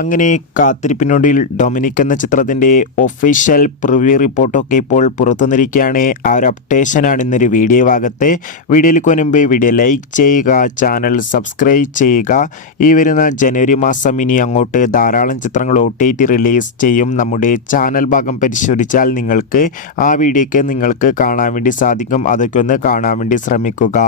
അങ്ങനെ കാത്തിരിപ്പിനൊടുവിൽ ഡൊമിനിക് എന്ന ചിത്രത്തിൻ്റെ ഒഫീഷ്യൽ പ്രിവ്യൂ റിപ്പോർട്ടൊക്കെ ഇപ്പോൾ പുറത്തുവന്നിരിക്കുകയാണ്. ആ ഒരു അപ്ഡേഷനാണ് ഇന്നൊരു വീഡിയോ ഭാഗത്ത്. വീഡിയോയിലേക്ക് മുൻപ് വീഡിയോ ലൈക്ക് ചെയ്യുക, ചാനൽ സബ്സ്ക്രൈബ് ചെയ്യുക. ഈ വരുന്ന ജനുവരി മാസം ഇനി അങ്ങോട്ട് ധാരാളം ചിത്രങ്ങൾ OTT റിലീസ് ചെയ്യും. നമ്മുടെ ചാനൽ ഭാഗം പരിശോധിച്ചാൽ ആ വീഡിയോയ്ക്ക് നിങ്ങൾക്ക് കാണാൻ വേണ്ടി സാധിക്കും. അതൊക്കെ ഒന്ന് കാണാൻ വേണ്ടി ശ്രമിക്കുക.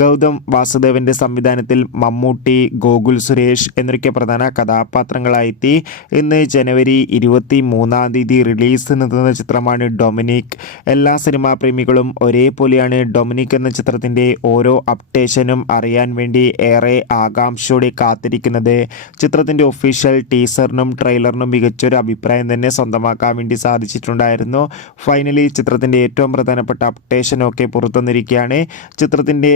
ഗൗതം വാസുദേവൻ്റെ സംവിധാനത്തിൽ മമ്മൂട്ടി, ഗോകുൽ സുരേഷ് എന്നൊക്കെ പ്രധാന കഥാപാത്രങ്ങളായെത്തി ഇന്ന് ജനുവരി 23 റിലീസ് നിർത്തുന്ന ചിത്രമാണ് ഡൊമിനിക്. എല്ലാ സിനിമാ പ്രേമികളും ഒരേപോലെയാണ് ഡൊമിനിക് എന്ന ചിത്രത്തിൻ്റെ ഓരോ അപ്ഡേഷനും അറിയാൻ വേണ്ടി ഏറെ ആകാംക്ഷയോടെ കാത്തിരിക്കുന്നത്. ചിത്രത്തിൻ്റെ ഒഫീഷ്യൽ ടീസറിനും ട്രെയിലറിനും മികച്ചൊരു അഭിപ്രായം തന്നെ സ്വന്തമാക്കാൻ വേണ്ടി സാധിച്ചിട്ടുണ്ടായിരുന്നു. ഫൈനലി ചിത്രത്തിൻ്റെ ഏറ്റവും പ്രധാനപ്പെട്ട അപ്ഡേഷനൊക്കെ പുറത്തുവന്നിരിക്കുകയാണ്. ചിത്രത്തിൻ്റെ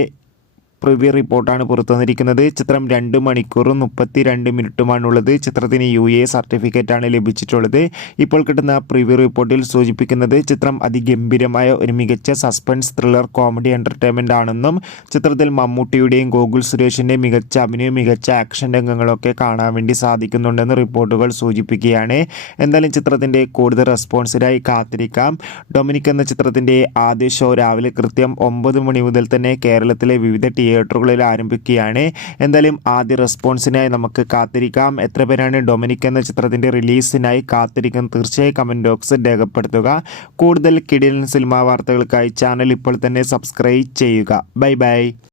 പ്രിവ്യൂ റിപ്പോർട്ടാണ് പുറത്തുവന്നിരിക്കുന്നത്. ചിത്രം 2 മണിക്കൂറും 32 മിനിറ്റുമാണുള്ളത്. ചിത്രത്തിന് UA സർട്ടിഫിക്കറ്റാണ് ലഭിച്ചിട്ടുള്ളത്. ഇപ്പോൾ കിട്ടുന്ന പ്രിവ്യൂ റിപ്പോർട്ടിൽ സൂചിപ്പിക്കുന്നത് ചിത്രം അതിഗംഭീരമായ ഒരു മികച്ച സസ്പെൻസ് ത്രില്ലർ കോമഡി എൻ്റർടൈൻമെൻ്റ് ആണെന്നും ചിത്രത്തിൽ മമ്മൂട്ടിയുടെയും ഗോകുൽ സുരേഷിൻ്റെയും മികച്ച അഭിനയവും മികച്ച ആക്ഷൻ രംഗങ്ങളൊക്കെ കാണാൻ വേണ്ടി സാധിക്കുന്നുണ്ടെന്ന് റിപ്പോർട്ടുകൾ സൂചിപ്പിക്കുകയാണ്. എന്തായാലും ചിത്രത്തിൻ്റെ കൂടുതൽ റെസ്പോൺസിനായി കാത്തിരിക്കാം. ഡൊമിനിക് എന്ന ചിത്രത്തിൻ്റെ ആദ്യ ഷോ രാവിലെ കൃത്യം 9 മണി മുതൽ തന്നെ കേരളത്തിലെ വിവിധ തിയേറ്ററുകളിൽ ആരംഭിക്കുകയാണ്. എന്തായാലും ആദ്യ റെസ്പോൺസിനായി നമുക്ക് കാത്തിരിക്കാം. എത്ര പേരാണ് ഡൊമിനിക് എന്ന ചിത്രത്തിൻ്റെ റിലീസിനായി കാത്തിരിക്കുന്നത്? തീർച്ചയായും കമൻറ്റ് ബോക്സിൽ രേഖപ്പെടുത്തുക. കൂടുതൽ കിടിലൻ സിനിമാ വാർത്തകൾക്കായി ചാനൽ ഇപ്പോൾ തന്നെ സബ്സ്ക്രൈബ് ചെയ്യുക. Bye bye.